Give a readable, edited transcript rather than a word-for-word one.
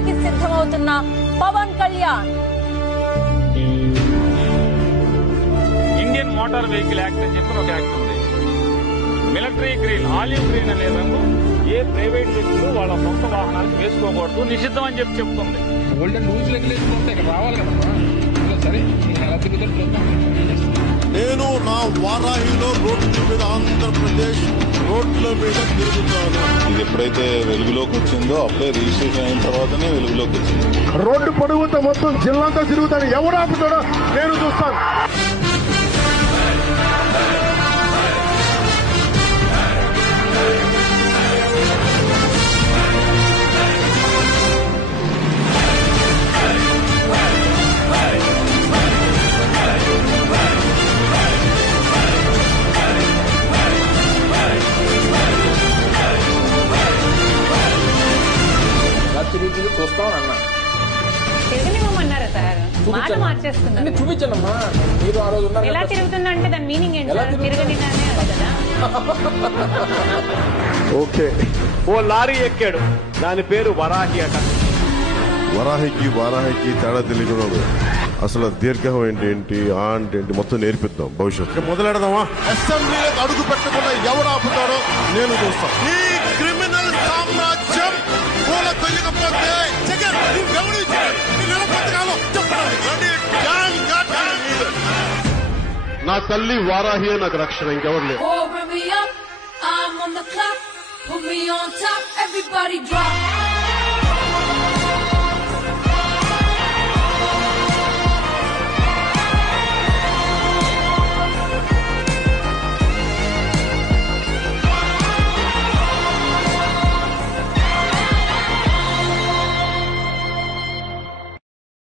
యుద్ధానికి సిద్ధమవుతున్న Pawan Kalyan. Indian motor vehicle act అని చెప్పి ఒక యాక్ట్ ఉంది. మిలిటరీ గ్రీన్, ఆలివ్ గ్రీన్ అనే రంగు ఏ ప్రైవేట్ వ్యక్తులు వాళ్ళ సొంత వాహనాలకు వేసుకోకూడదు, నిషిద్ధం అని చెప్పి చెప్తుంది. ఓల్డ్ రూల్స్ రెగ్యులేషన్ ఉంటాయి, ఇక్కడ రావాలి కదమ్మా. సరే ఎలా తిరుగుతారు. నేను నా వారాహిలో రోడ్ల మీద ఆంధ్రప్రదేశ్ రోడ్ల మీద తిరుగుతాను. ఇది ఎప్పుడైతే వెలుగులోకి వచ్చిందో అప్పుడే రిజిస్ట్రేషన్ అయిన తర్వాతనే వెలుగులోకి వచ్చింది. రోడ్డు పొడవుతో మొత్తం జిల్లాంతా తిరుగుతాను. ఎవరు ఆపుతాడో నేను చూస్తాను. చూస్తామన్నా తిరగనివ్వమన్నారా సార్? మాట మార్చేస్తున్నారు. చూపించండమ్మా. మీరు ఆ రోజు ఎలా తిరుగుతుందంటే దాని మీనింగ్ ఏంటి సార్? తిరగనిదానే కదా. ఓకే, ఓ లారీ ఎక్కాడు, దాని పేరు వరాహి అట. వారాహికి తేడా తెలియదు. అసలు దీర్ఘం ఏంటి అంటే ఏంటి మొత్తం నేర్పిద్దాం భవిష్యత్తు. మొదలెడదామా? అసెంబ్లీలోకి అడుగు పెట్టకుండా ఎవరు ఆపుతాడో నేను చూస్తాను. ఈ క్రిమినల్ సామ్రాజ్యం కూలకొయ్యకపోతే జగన్ నా తల్లి వారాహి నాకు రక్షణ, ఇంకెవరు లేదు.